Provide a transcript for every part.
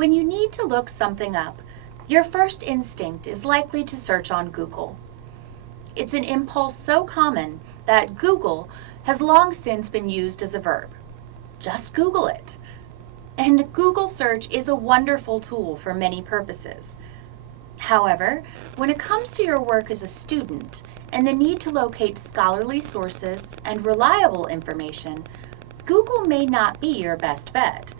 When you need to look something up, your first instinct is likely to search on Google. It's an impulse so common that Google has long since been used as a verb. Just Google it. And Google search is a wonderful tool for many purposes. However, when it comes to your work as a student and the need to locate scholarly sources and reliable information, Google may not be your best bet.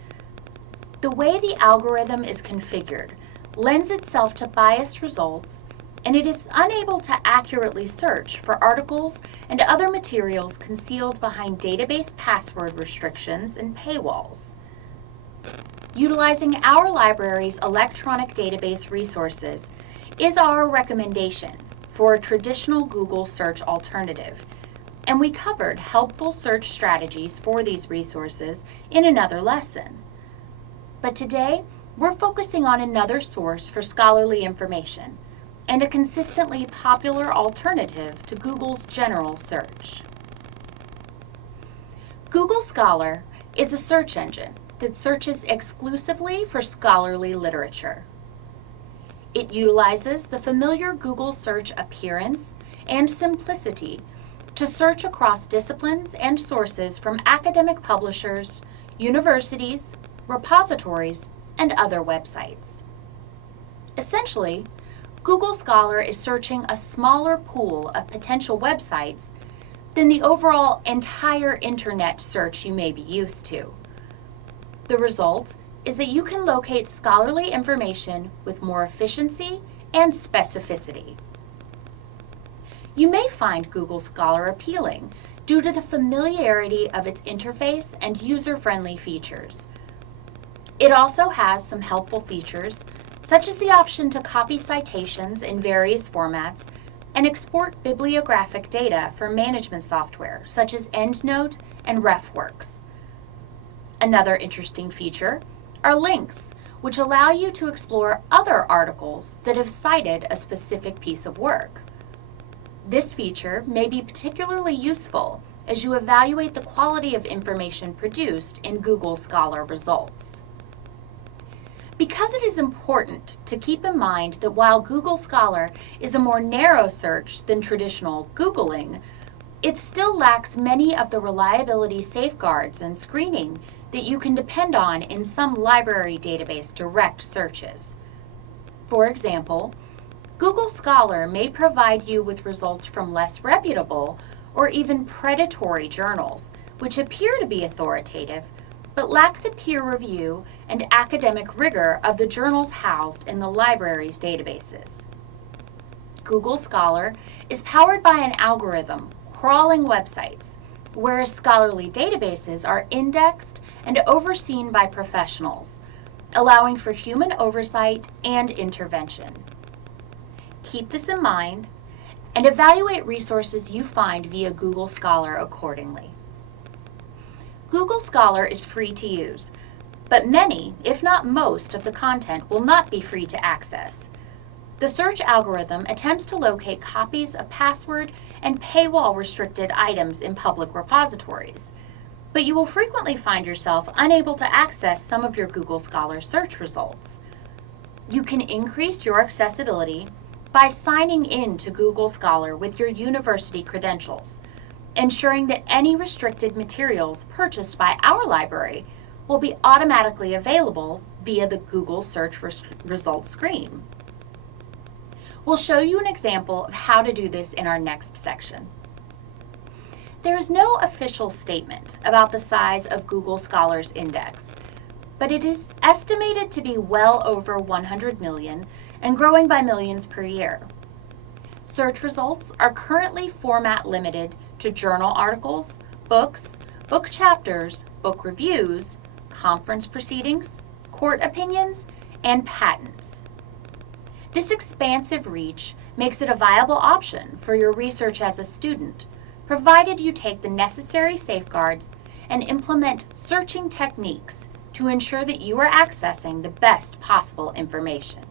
The way the algorithm is configured lends itself to biased results, and it is unable to accurately search for articles and other materials concealed behind database password restrictions and paywalls. Utilizing our library's electronic database resources is our recommendation for a traditional Google search alternative, and we covered helpful search strategies for these resources in another lesson. But today, we're focusing on another source for scholarly information and a consistently popular alternative to Google's general search. Google Scholar is a search engine that searches exclusively for scholarly literature. It utilizes the familiar Google search appearance and simplicity to search across disciplines and sources from academic publishers, universities, repositories, and other websites. Essentially, Google Scholar is searching a smaller pool of potential websites than the overall entire internet search you may be used to. The result is that you can locate scholarly information with more efficiency and specificity. You may find Google Scholar appealing due to the familiarity of its interface and user-friendly features. It also has some helpful features, such as the option to copy citations in various formats and export bibliographic data for management software, such as EndNote and RefWorks. Another interesting feature are links, which allow you to explore other articles that have cited a specific piece of work. This feature may be particularly useful as you evaluate the quality of information produced in Google Scholar results. Because it is important to keep in mind that while Google Scholar is a more narrow search than traditional Googling, it still lacks many of the reliability safeguards and screening that you can depend on in some library database direct searches. For example, Google Scholar may provide you with results from less reputable or even predatory journals, which appear to be authoritative, but lack the peer review and academic rigor of the journals housed in the library's databases. Google Scholar is powered by an algorithm crawling websites, whereas scholarly databases are indexed and overseen by professionals, allowing for human oversight and intervention. Keep this in mind and evaluate resources you find via Google Scholar accordingly. Google Scholar is free to use, but many, if not most, of the content will not be free to access. The search algorithm attempts to locate copies of password and paywall-restricted items in public repositories, but you will frequently find yourself unable to access some of your Google Scholar search results. You can increase your accessibility by signing in to Google Scholar with your university credentials, ensuring that any restricted materials purchased by our library will be automatically available via the Google search results screen. We'll show you an example of how to do this in our next section. There is no official statement about the size of Google Scholar's index, but it is estimated to be well over 100 million and growing by millions per year. Search results are currently format limited to journal articles, books, book chapters, book reviews, conference proceedings, court opinions, and patents. This expansive reach makes it a viable option for your research as a student, provided you take the necessary safeguards and implement searching techniques to ensure that you are accessing the best possible information.